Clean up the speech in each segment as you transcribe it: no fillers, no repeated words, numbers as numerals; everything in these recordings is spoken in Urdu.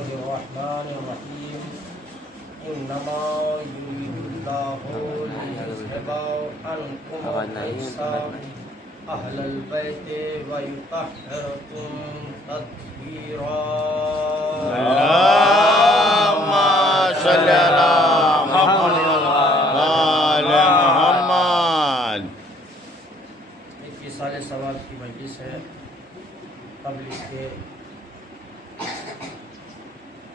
الله الرحمن الرحيم إنما يريد الله ليذهب عنكم الرجس أهل البيت ويطهركم تطهيرا اللهم صل على محمد وآل محمد. 21 سال ثواب کی مجلس ہے. قبل اس کے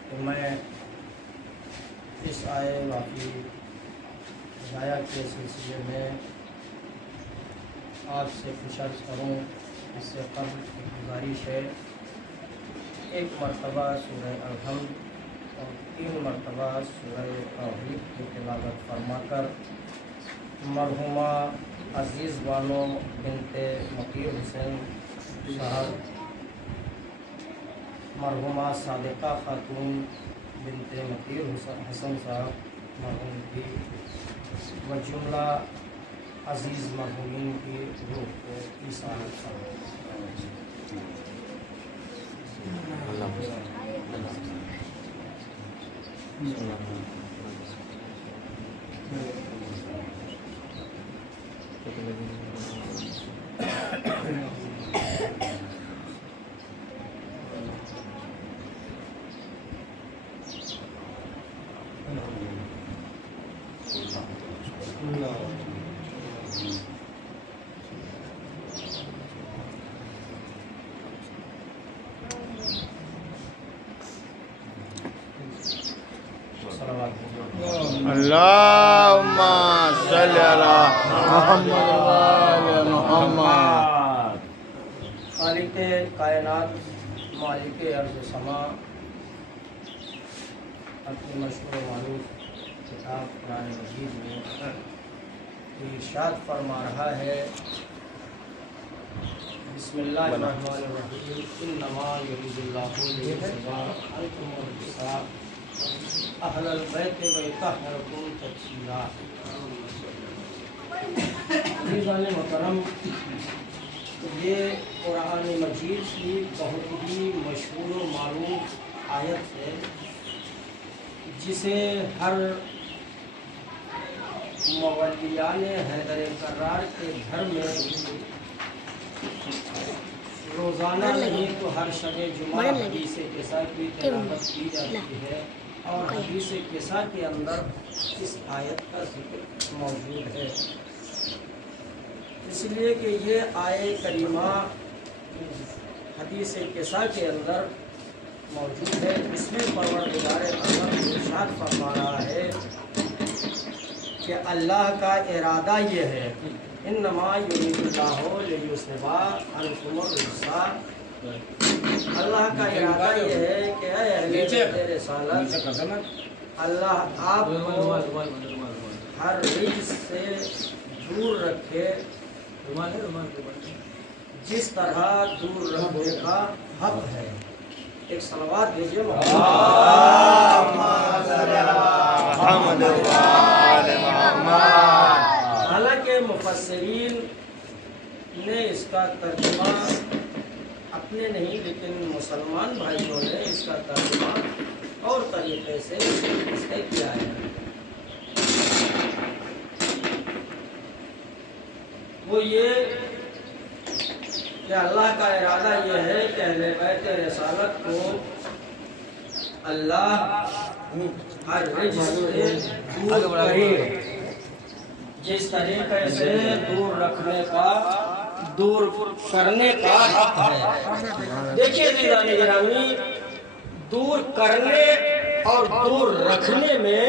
کہ میں اس آئے واقعی ہدایت کے سلسلے میں آپ سے کچھ عرض کروں. اس سے قبل ایک گزارش ہے. ایک مرتبہ سورہ الحمد اور 3 مرتبہ سورہ توحید کی تلاوت فرما کر مرحومہ عزیز بانو بنت مقیر حسین صاحب، مرحومہ صادقہ خاتون بنت مقیر حسن صاحب مرحوم کی و جملہ عزیز مرحومین کی روح کو ایثار فرمائے. اللهم صل على محمد وآل محمد. خالق کائنات مالک ارض سما اپنی مشہور و معروف کتاب قرآن مجید میں ارشاد فرما رہا ہے. بسم اللہ الرحمن الرحیم. انما یرید اللہ لیذهب عنکم الرجس اہل البیت ویطہرکم تطہیرا. عزیزان محترم، یہ قرآن مجید کی بہت ہی مشہور و معروف آیت ہے جسے ہر مولیان حیدر کرار کے گھر میں روزانہ نہیں تو ہر شب جمعہ حدیث قصہ کی تلاوت کی جاتی ہے، اور حدیث قصہ کے اندر اس آیت کا ذکر موجود ہے. اس لیے کہ یہ آیت کریمہ حدیث قصہ کے اندر موجود ہے. اس میں پروردگار عالم ارشاد فرما رہا ہے کہ اللہ کا ارادہ یہ ہے انما یرید اللہ لیذهب عنکم الرجس. اللہ کا ارادہ یہ ہے کہ اے اہل بیت رسالت، اللہ آپ کو ہر رجس سے دور رکھے جس طرح دور رکھنے کا حق ہے. ایک صلوات بھیجیے محمد وآل محمد. حالانکہ مفسرین نے اس کا ترجمہ اپنے نہیں لیکن مسلمان بھائیوں نے اس کا ترجمہ اور طریقے سے اس نے کیا ہے. وہ یہ کہ اللہ کا ارادہ یہ ہے کہ اہل بیت رسالت کو اللہ ہر رجس سے دور کرے، جس طریقے سے دور رکھنے کا دور کرنے کا حق ہے. دیکھیے عزیزان گرامی، دور کرنے اور دور رکھنے میں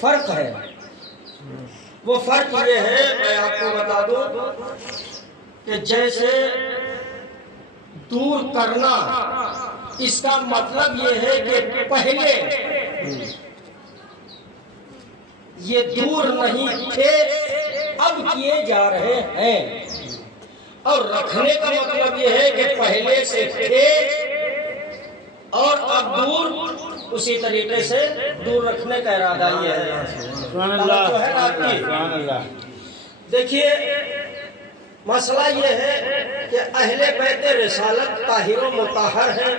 فرق ہے. وہ فرق یہ ہے، میں آپ کو بتا دوں کہ جیسے دور کرنا اس کا مطلب یہ ہے کہ پہلے یہ دور نہیں تھے اب کیے جا رہے ہیں، اور رکھنے کا مطلب یہ ہے کہ پہلے سے تھے اور اب دور اسی طریقے سے دور رکھنے کا ارادہ یہ ہے. سبحان اللہ. سبحان اللہ. دیکھیے مسئلہ یہ ہے کہ اہل بیت رسالت طاہر و مطہر ہیں.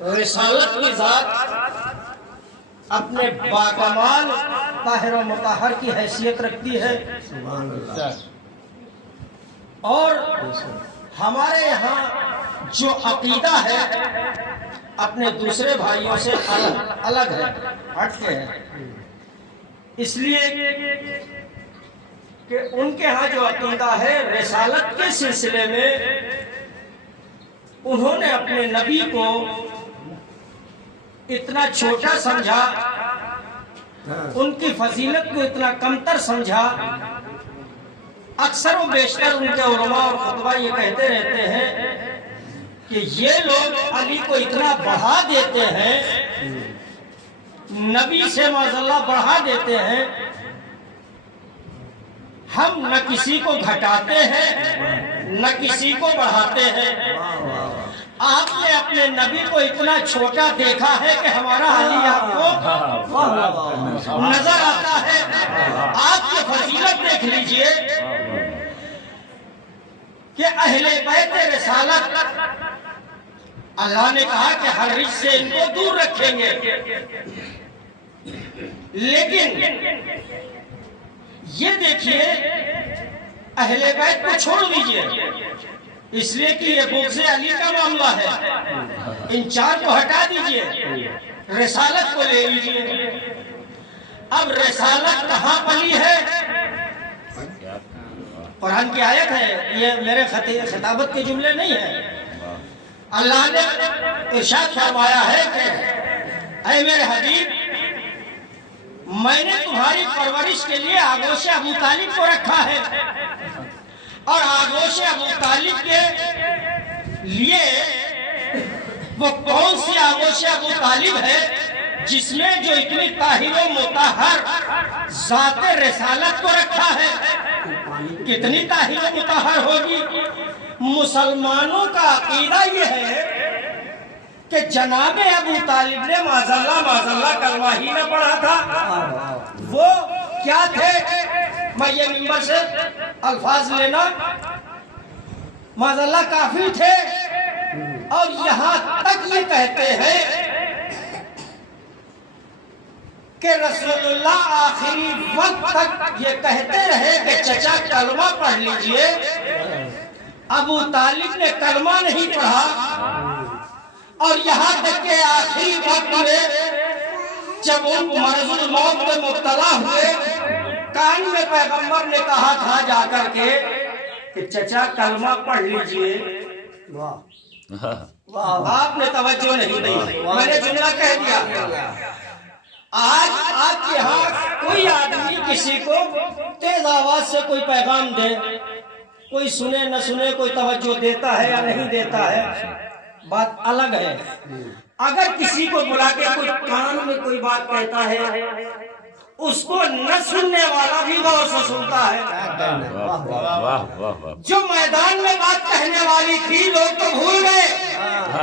رسالت کی ذات اپنے باکمال طاہر و مطہر کی حیثیت رکھتی ہے، اور ہمارے یہاں جو عقیدہ ہے اپنے دوسرے بھائیوں سے الگ ہے، ہٹ کے ہے، اس لیے کہ ان کے ہاں جو عقیدہ ہے رسالت کے سلسلے میں انہوں نے اپنے نبی کو اتنا چھوٹا سمجھا، ان کی فضیلت کو اتنا کمتر سمجھا۔ اکثر و بیشتر ان کے علماء اور خطبہ یہ کہتے رہتے ہیں کہ یہ لوگ علی کو اتنا بڑھا دیتے ہیں، نبی سے معاذاللہ بڑھا دیتے ہیں، ہم نہ کسی کو گھٹاتے ہیں نہ کسی کو بڑھاتے ہیں۔ آپ نے اپنے نبی کو اتنا چھوٹا دیکھا ہے کہ ہمارا علی آپ کو نظر آتا ہے۔ آپ کی فضیلت دیکھ لیجئے کہ اہل بیت رسالت اللہ نے کہا کہ ہر رجس سے ان کو دور رکھیں گے، لیکن یہ دیکھیے اہل بیت کو چھوڑ دیجئے، اس لیے کہ یہ بغض علی کا معاملہ ہے، ان چار کو ہٹا دیجئے، رسالت کو لے لیجئے۔ اب رسالت کہاں پلی ہے؟ قرآن کی آیت ہے، یہ میرے خطابت کے جملے نہیں ہیں۔ اللہ نے ارشاد فرمایا ہے کہ اے میرے حبیب، میں نے تمہاری پرورش کے لیے آغوش ابو طالب کو رکھا ہے، اور آغوش ابو طالب کے لیے وہ کون سی آغوش ابو طالب ہے جس میں جو اتنی طاہر و مطہر ذات رسالت کو رکھا ہے؟ کتنی طاہر و مطہر ہوگی؟ مسلمانوں کا عقیدہ یہ ہے کہ جناب ابو طالب نے معاذاللہ کلمہ ہی نہ پڑھا تھا۔ وہ کیا تھے؟ میں یہ منبر سے الفاظ لینا معاذاللہ کافی تھے، اور یہاں تک یہ کہتے ہیں کہ رسول اللہ آخری وقت تک یہ کہتے رہے کہ چچا کلمہ پڑھ لیجئے۔ ابو طالب نے کلمہ نہیں پڑھا، اور یہاں تک کہ آخری وقت میں جب ان مرض الموت میں مبتلا ہوئے، کان میں پیغمبر نے کہا تھا جا کر کے کہ چچا کلمہ پڑھ لیجئے۔ آپ نے توجہ نہیں دی، میں نے جملہ کہہ دیا۔ آج آپ کے ہاں کوئی آدمی کسی کو تیز آواز سے کوئی پیغام دے، کوئی سنے نہ سنے، کوئی توجہ دیتا ہے یا نہیں دیتا ہے، بات الگ ہے۔ اگر کسی کو بلا کے کوئی کان میں کوئی بات کہتا ہے، اس کو نہ سننے والا بھی غور سے سنتا ہے۔ جو میدان میں بات کہنے والی تھی لوگ تو بھول گئے،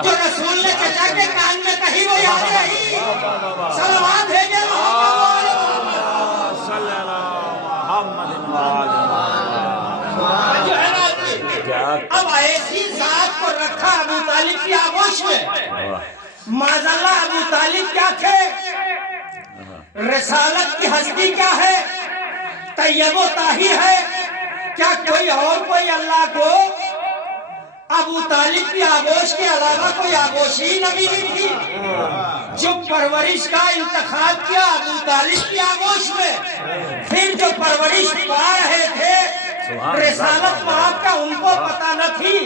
جو رسول نے چچا کے کان میں کہی وہ یاد رہی۔ صلوات بھیجے اب ایسی ذات کو رکھا ابو طالب کی آغوش میں۔ معاذاللہ ابو طالب کیا تھے؟ رسالت کی ہستی کیا ہے؟ طیب و طاہر ہے۔ کیا کوئی اور کوئی اللہ کو ابو طالب کی آغوش کے علاوہ کوئی آغوش ہی نبی نہیں تھی؟ جو پرورش کا انتخاب کیا ابو طالب کی آغوش میں، پھر جو پرورش پا رہے تھے رسالت محب کا ان کو پتہ نہ تھی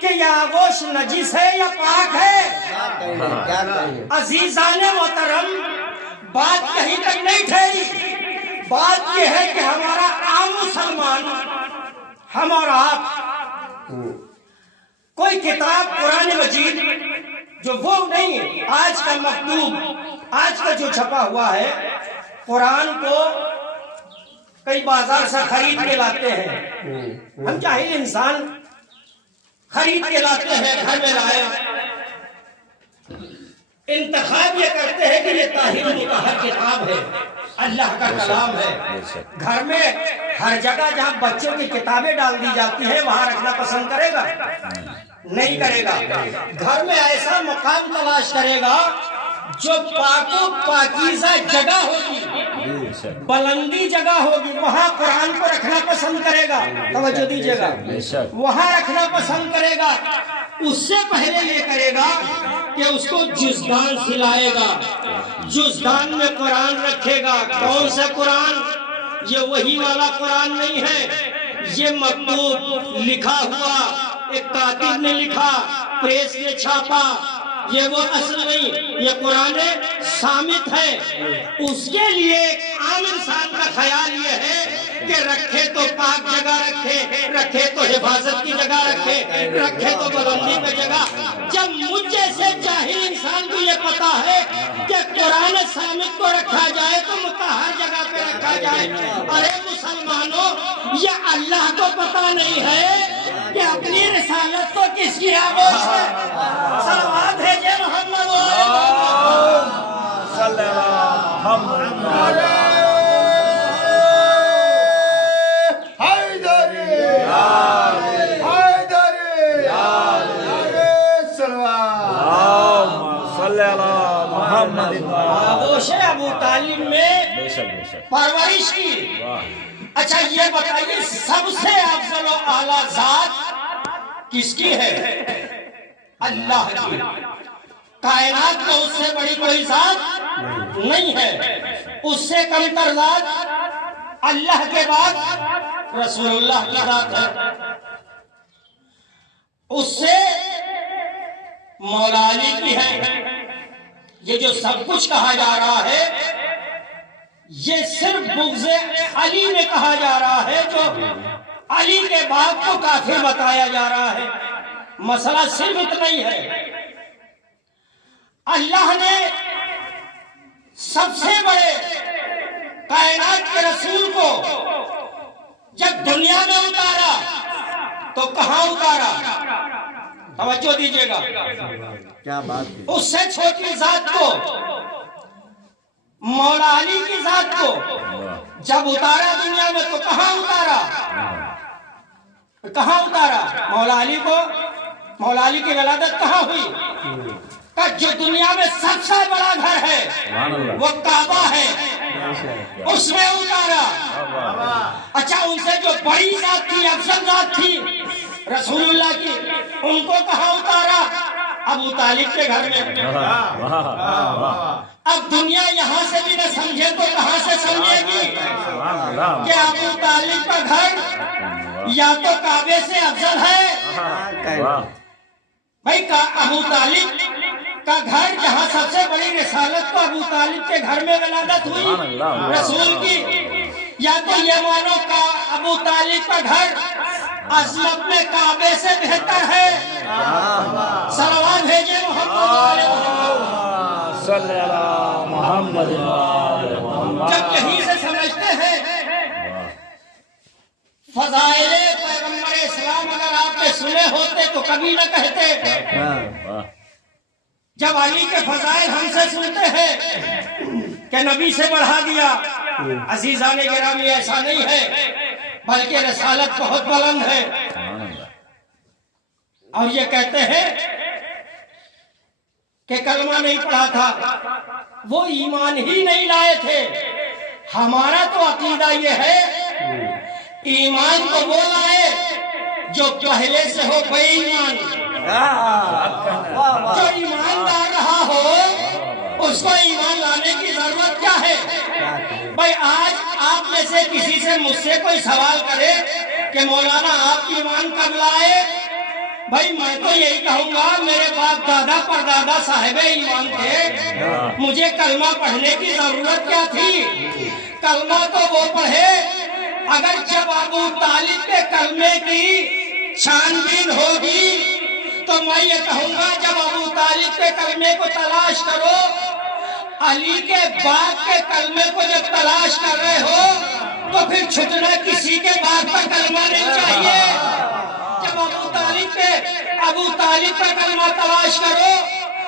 کہ یہ آغوش نجس ہے یا پاک ہے۔ عزیزان محترم، بات کہیں تک نہیں ٹھہری، بات یہ ہے کہ ہمارا عام مسلمان، ہمارا آپ، کوئی کتاب قرآن مجید جو وہ نہیں، آج کا مکتوب، آج کا جو چھپا ہوا ہے، قرآن کو کئی بازار سے خرید کے لاتے ہیں۔ ہم جاہل انسان خرید کے لاتے ہیں، گھر میں لائے، انتخاب یہ کرتے ہیں کہ یہ طاہر و مطہر کتاب ہے، اللہ کا کلام ہے۔ گھر میں ہر جگہ جہاں بچوں کی کتابیں ڈال دی جاتی ہیں وہاں رکھنا پسند کرے گا؟ نہیں کرے گا. گھر میں ایسا مقام تلاش کرے گا جو پاک و پاکیزہ جگہ ہوگی، بلندی جگہ ہوگی، وہاں قرآن کو رکھنا پسند کرے گا. توجہ دیجیے گا، وہاں رکھنا پسند کرے گا. اس سے پہلے یہ کرے گا کہ اس کو جزدان سلائے گا، جزدان میں قرآن رکھے گا. کون سا قرآن؟ یہ وہی والا قرآن نہیں ہے، یہ مکتوب لکھا ہوا، ایک کاتب نے لکھا، پریس نے چھاپا، یہ وہ اصل نہیں، یہ قرآن صامت ہے. اس کے لیے ایک عام انسان کا خیال یہ ہے کہ رکھے تو پاک جگہ رکھے، رکھے تو حفاظت کی جگہ رکھے، رکھے تو بلندی پہ جگہ. جب مجھ جیسے جاہل انسان کو یہ پتا ہے کہ قرآن صامت کو رکھا جائے تو مطہر جگہ پہ رکھا جائے. ارے مسلمانوں، یہ اللہ کو پتا نہیں ہے کہ اپنی رسالت تو کس کی آغوش ہے. صلوات بھیجے محمد صلی اللہ محمد. آغوش ہے ابو طالب میں پرورش کی. اچھا یہ بتائیے سب سے افضل و اعلیٰ ذات کس کی ہے؟ اللہ کی. کائنات میں اس سے بڑی کوئی ذات نہیں ہے. اس سے کم تر ذات اللہ کے بعد رسول اللہ کی ذات ہے. اس سے مولا علی کی ہے. یہ جو سب کچھ کہا جا رہا ہے یہ صرف بغض علی میں کہا جا رہا ہے، جو علی کے باپ کو کافر بتایا جا رہا ہے. مسئلہ صرف اتنا ہی ہے. اللہ نے سب سے بڑے کائنات کے رسول کو جب دنیا میں اتارا تو کہاں اتارا؟ توجہ دیجیے گا. کیا بات. اس سے چھوٹی ذات کو، مولا علی کی ذات کو جب اتارا دنیا میں تو کہاں اتارا؟ کہاں اتارا؟ مولا علی کو، مولا علی کی ولادت کہاں ہوئی؟ کہ جو دنیا میں سب سے بڑا گھر ہے وہ کعبہ ہے، اس میں اتارا. اچھا ان سے جو بڑی ذات تھی، افضل ذات تھی رسول اللہ کی، ان کو کہاں اتارا؟ ابو طالب کے گھر میں. اب دنیا یہاں سے بھی نہ سمجھے تو کہاں سے سمجھے گی کہ ابو طالب کا گھر یا تو کعبے سے افضل ہے؟ بھائی ابو طالب کا گھر جہاں سب سے بڑی رسالت کو ابو طالب کے گھر میں ولادت ہوئی رسول کی، یا تو یہ مانو کہ ابو طالب کا گھر عظمت میں کعبے سے بہتر ہے. صلوات بھیجے محمد صلی اللہ محمد. جب یہیں سے سمجھتے ہیں فضائل پیغمبر اسلام اگر آپ نے سنے ہوتے تو کبھی نہ کہتے. جب علی کے فضائل ہم سے سنتے ہیں کہ نبی سے بڑھا دیا، عزیزان گرامی ایسا نہیں ہے، بلکہ رسالت بہت بلند ہے. اور یہ کہتے ہیں کہ کلمہ نہیں پڑھا تھا، وہ ایمان ہی نہیں لائے تھے. ہمارا تو عقیدہ یہ ہے ایمان تو وہ لائے جو پہلے سے ہو بے ایمان. جو ایماندار رہا ہو اس کو ایمان لانے کی ضرورت کیا ہے؟ بھائی آج آپ میں سے کسی سے مجھ سے کوئی سوال کرے کہ مولانا آپ ایمان کب لائے، بھائی میں تو یہی کہوں گا میرے باپ دادا پر دادا صاحب ایمان تھے، مجھے کلمہ پڑھنے کی ضرورت کیا تھی؟ کلمہ تو وہ پڑھے اگر جب ابو طالب کے کلمے کی چھان بین ہوگی تو میں یہ کہوں گا جب ابو طالب کے کلمے کو تلاش کرو، علی کے باپ کے کلمے کو جب تلاش کر رہے ہو تو پھر چھٹنا کسی کے باپ کا کلمہ نہیں چاہیے. جب ابو طالب کا کلمہ تلاش کرو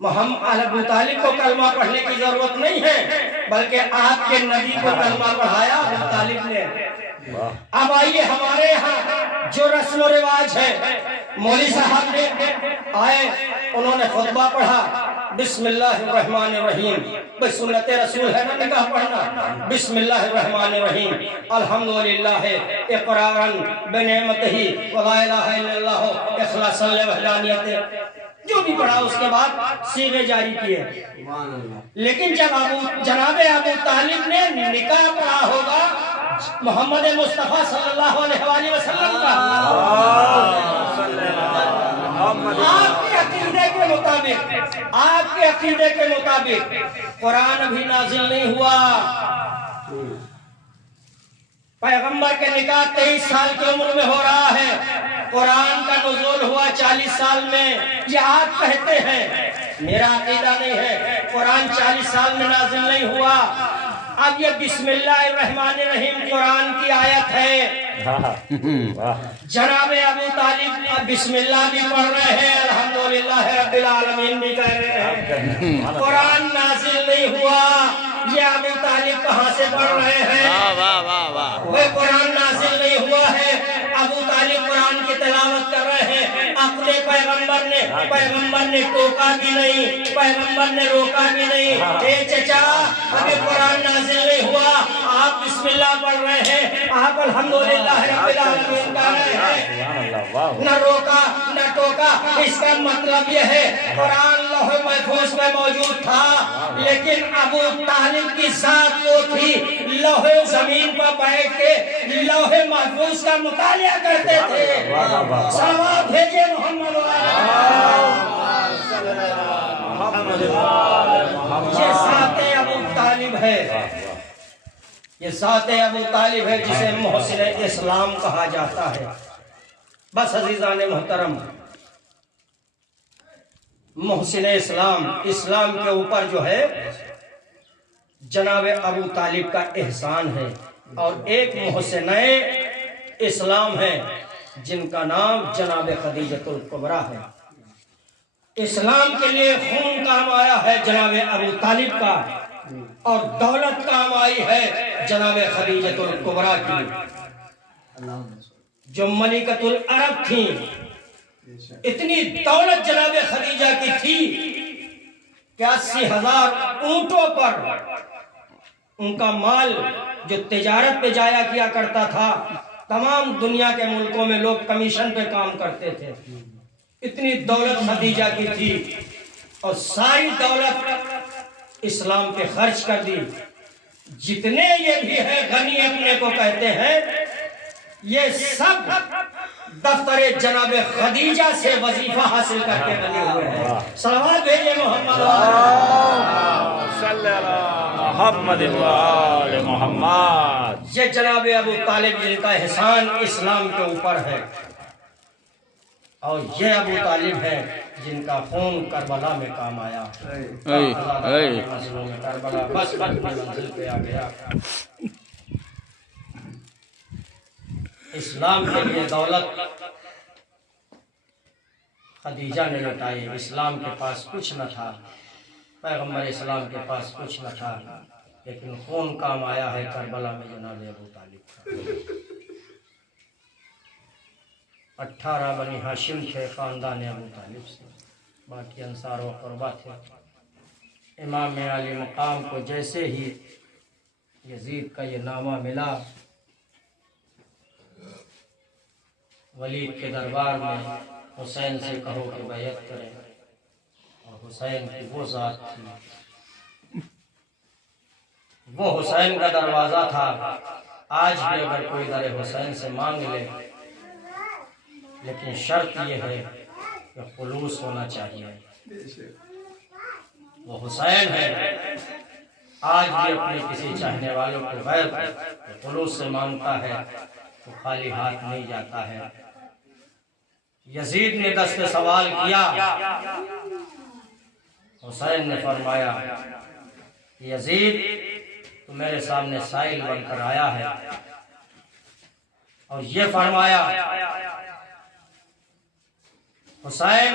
محمد ابو طالب کو کلمہ پڑھنے کی ضرورت نہیں ہے، بلکہ آپ کے نبی کو کلمہ پڑھایا ابو طالب نے۔ اب آئیے ہمارے یہاں جو رسم و رواج ہے، مولوی صاحب نے آئے، انہوں نے خطبہ پڑھا، بسم اللہ الرحمن الرحیم، بس سنت رسول ہے نا نکاح پڑھنا، بسم اللہ الرحمن الرحیم، الحمدللہ اقرارا بنعمتہ ولا الہ الا اللہ اخلاصا لوحدانیتہ، جو بھی پڑھا اس کے بعد سیغے جاری کیے۔ لیکن جب جناب ابو طالب نے نکاح پڑھا ہوگا محمد مصطفیٰ صلی اللہ علیہ وآلہ وسلم کا، آپ کے عقیدے کے مطابق قرآن ابھی نازل نہیں ہوا، پیغمبر کے نکاح 23 سال کی عمر میں ہو رہا ہے، قرآن کا نزول ہوا 40 سال میں، یہ آپ کہتے ہیں، میرا عقیدہ نہیں ہے، قرآن 40 سال میں نازل نہیں ہوا۔ اب یہ بسم اللہ الرحمن الرحیم قرآن کی آیت ہے، جناب ابو طالب اب بسم اللہ بھی پڑھ رہے ہیں، الحمدللہ رب العالمین بھی کہہ رہے ہیں، قرآن نازل نہیں ہوا، یہ ابو طالب کہاں سے پڑھ رہے ہیں؟ وہ قرآن نازل نہیں ہوا ہے، ابو طالب قرآن کی تلاوت کر رہے ہیں، اپنے پیغمبر نے ٹوکا بھی نہیں، پیغمبر نے روکا بھی نہیں، اے چچا ابھی قرآن نازل نہیں ہوا، آپ بسم اللہ پڑھ رہے ہیں، آپ الحمدللہ رب العالمین کہہ رہے ہیں، نہ روکا نہ ٹوکا۔ اس کا مطلب یہ ہے قرآن لوح محفوظ میں موجود تھا، لیکن ابو طالب کی ذات وہ تھی، لوح زمین پر بیٹھ کے لوح محفوظ کا مطالعہ کرتے تھے۔ صلوات بھیجے محمد یہ ذات ابو طالب ہے، یہ ذات ابو طالب ہے جسے محسن اسلام کہا جاتا ہے۔ بس عزیزان محترم، محسن اسلام، اسلام کے اوپر جو ہے جناب ابو طالب کا احسان ہے، اور ایک محسن اسلام ہے جن کا نام جناب خدیجۃ الکبریٰ ہے۔ اسلام کے لیے خون کام آیا ہے جناب ابو طالب کا، اور دولت کام آئی ہے جناب خدیجۃ الکبریٰ کی، جو ملکۃ العرب تھیں۔ اتنی دولت جناب خدیجہ کی تھی کہ 80,000 اونٹوں پر ان کا مال جو تجارت پہ جایا کیا کرتا تھا، تمام دنیا کے ملکوں میں لوگ کمیشن پہ کام کرتے تھے، اتنی دولت خدیجہ کی تھی، اور ساری دولت اسلام پہ خرچ کر دی۔ جتنے یہ بھی ہے غنی اپنے کو کہتے ہیں، یہ سب دفتر جناب خدیجہ سے وظیفہ حاصل کر کے بنے ہوئے ہیں۔ صلوات بھیجے محمد صلی اللہ محمد وآل محمد۔ یہ جناب ابو طالب جن کا احسان اسلام کے اوپر ہے، اور یہ ابو طالب ہے جن کا خون کربلا میں کام آیا۔ کربلا بس منزل پہ آ گیا۔ اسلام کے لیے دولت خدیجہ نے لٹائی، اسلام کے پاس کچھ نہ تھا، پیغمبر اسلام کے پاس کچھ نہ تھا، لیکن خون کام آیا ہے کربلا میں جناب ابو طالب کا۔ 18 بنی ہاشم تھے خاندان ابو طالب سے، باقی انصار و قربا تھے۔ امام علی مقام کو جیسے ہی یزید کا یہ نامہ ملا، ولید کے دربار میں حسین سے کہو کہ بیعت کریں، اور حسین کی وہ ذات تھی، وہ حسین کا دروازہ تھا۔ آج بھی اگر کوئی در حسین سے مانگ لے، لیکن شرط یہ ہے کہ خلوص ہونا چاہیے۔ وہ حسین ہے، آج بھی اپنے کسی چاہنے والوں کو غیر خلوص سے مانگتا ہے تو خالی ہاتھ نہیں جاتا ہے۔ یزید نے دست سوال کیا، حسین نے فرمایا یزید تو میرے سامنے سائل بن کر آیا ہے، اور یہ فرمایا حسین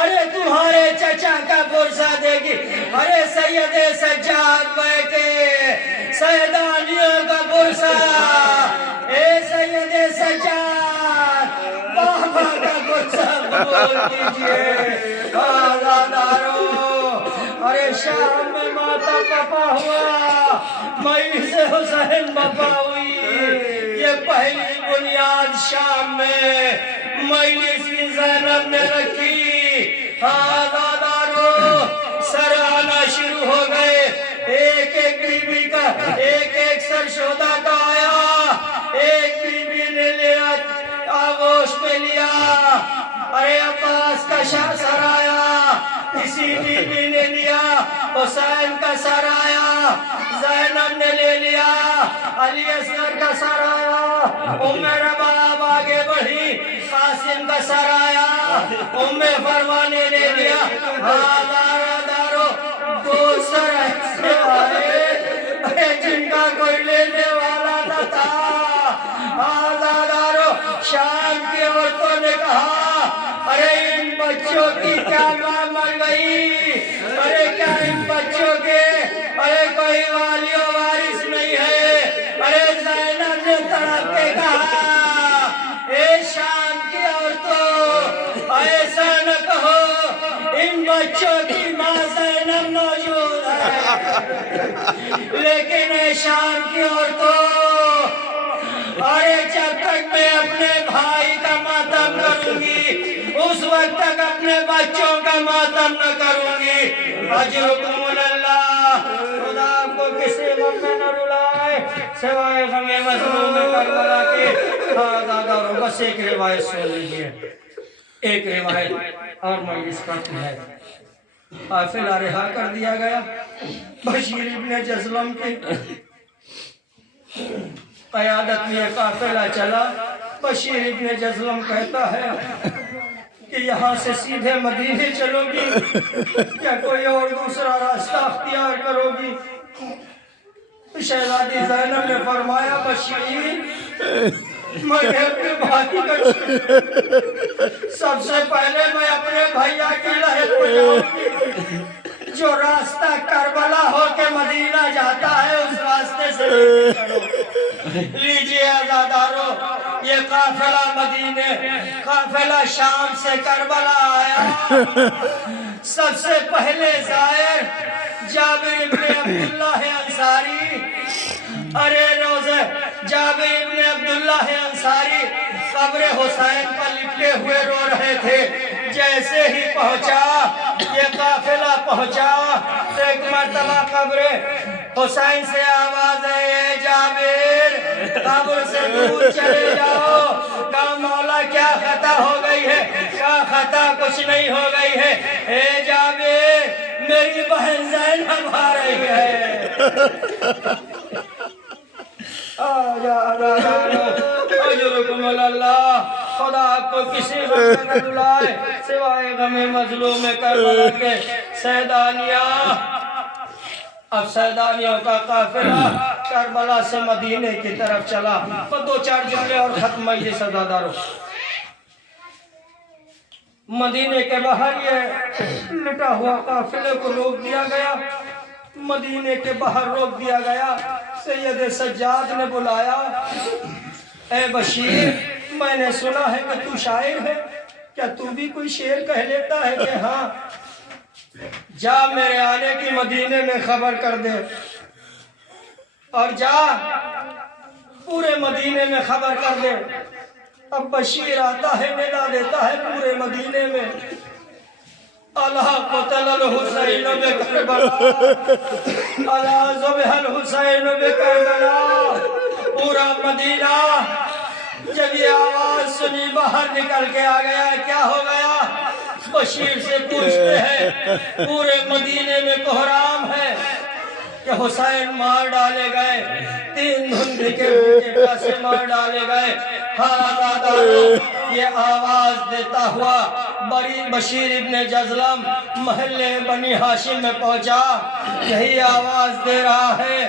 ارے تمہارے چچا کا پرسہ دے گی ارے سید سجاد بیٹے سیدانیوں کا پرسہ اے سید سجاد بابا کا پرسہ قبول کیجئے آزادارو ارے شام میں ماتم بپا ہوا مجلس حسین بپا ہوئی یہ پہلی بنیاد شام میں مجلس کی زینب نے رکھی آزادارو سر آنا شروع ہو گئے ایک ایک بی بی کا ایک ایک سر شہدہ کا آیا ایک بی بی نے لیا آغوش میں لیا ارے عباس کا سر آیا کسی بی بی نے لیا حسین کا سر آیا زینب نے لے لیا علی اصغر کا سر آیا ام رباب آگے بڑھی قاسم کا سر آیا ام فرما نے لے لیا آزادارو دو سر ایسے آئے جن کا کوئی لینے والا نہ تھا آزادارو شام کی عورتوں نے کہا ارے ان بچوں کی کیا ماں مر گئی ارے کیا ان بچوں کے ارے کوئی والی و وارث نہیں ہے ارے زینب نے تڑپ کے کہا اے شام کی عورتوں ایسا نہ کہو ان بچوں کی ماں زینب موجود ہے لیکن اے شام کی عورتوں ارے جب تک میں اپنے بھائی کا ماتم کروں گی اس وقت تک اپنے بچوں کا ماتم نہ کروں گی اجرکم اللہ خدا آپ کو کسی غم میں نہ رلائے سوائے غم مظلوم کربلا کے آزادارو بس ایک روایت سن لیجئے ایک روایت اور مجلس ختم ہے قافلہ رہا کر دیا گیا بشیر ابن جزلم کی قیادت میں قافلہ چلا بشیر ابن جزلم کہتا ہے کہ یہاں سے سیدھے مدینے چلو گی یا کوئی اور دوسرا راستہ اختیار کرو گی شہزادی زینب نے فرمایا بشیر میں اپنے بھائی کا سب سے پہلے میں اپنے بھائیا کی لہر کو جاؤں گی جو راستہ کربلا ہو کے مدینہ جاتا ہے اس راستے سے لیجئے آزادارو یہ قافلہ مدینے قافلہ شام سے کربلا آیا سب سے پہلے زائر جابر ابن عبداللہ انصاری ارے روزے جابر ابن عبداللہ انصاری قبر حسین پر لپٹے ہوئے رو رہے تھے جیسے ہی پہنچا یہ قافلہ پہنچا ایک مرتبہ قبر حسین سے آواز ہے اے جابر قبر سے دور چلے جاؤ کہا مولا کیا خطا ہو گئی ہے کہا خطا کچھ نہیں ہو گئی ہے اے جابر میری بہن زینب آ رہی ہے اجرکم اللہ خدا آپ کو کسی غم نہ رلائے سوائے غم مظلوم کربلا کے سیدانیاں اب سیدانیوں کا قافلہ کربلا سے مدینے کی طرف چلا تو دو چار جملے اور ختم مجلس عزادارو مدینے کے باہر یہ لٹا ہوا قافلے کو روک دیا گیا مدینے کے باہر روک دیا گیا سید سجاد نے بلایا اے بشیر میں نے سنا ہے کہ تو شاعر ہے کیا تو بھی کوئی شعر کہہ لیتا ہے کہ ہاں جا میرے آنے کی مدینے میں خبر کر دے اور جا پورے مدینے میں خبر کر دے اب بشیر آتا ہے ندا دیتا ہے پورے مدینے میں اللہ قتل الحسین بکربلا اللہ ذبح الحسین بکربلا پورا مدینہ جب یہ آواز سنی باہر نکل کے آ گیا کیا ہو گیا بشیر سے پوچھتے ہیں پورے مدینے میں کوہرام ہے کہ حسین مار ڈالے گئے 3 دھند کے سے مار ڈالے گئے یہ آواز دیتا ہوا بشیر ابن جزلم محلے بنی ہاشم میں پہنچا یہی آواز دے رہا ہے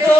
2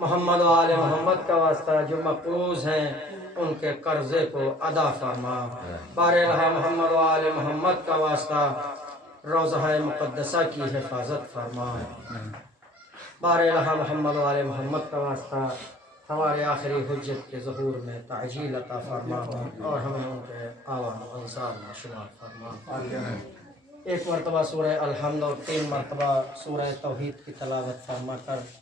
محمد و آل محمد کا واسطہ جو مقروض ہیں ان کے قرضے کو ادا فرما. بارالہ محمد و آل محمد کا واسطہ روضہ مقدسہ کی حفاظت فرما. بارالہ محمد و آل محمد کا واسطہ ہمارے آخری حجت کے ظہور میں تعجیل عطا فرما اور ہمیں ان کے آوان و انصار میں شمار فرما. ایک مرتبہ سورہ الحمد اور 3 مرتبہ سورہ توحید کی تلاوت فرما کر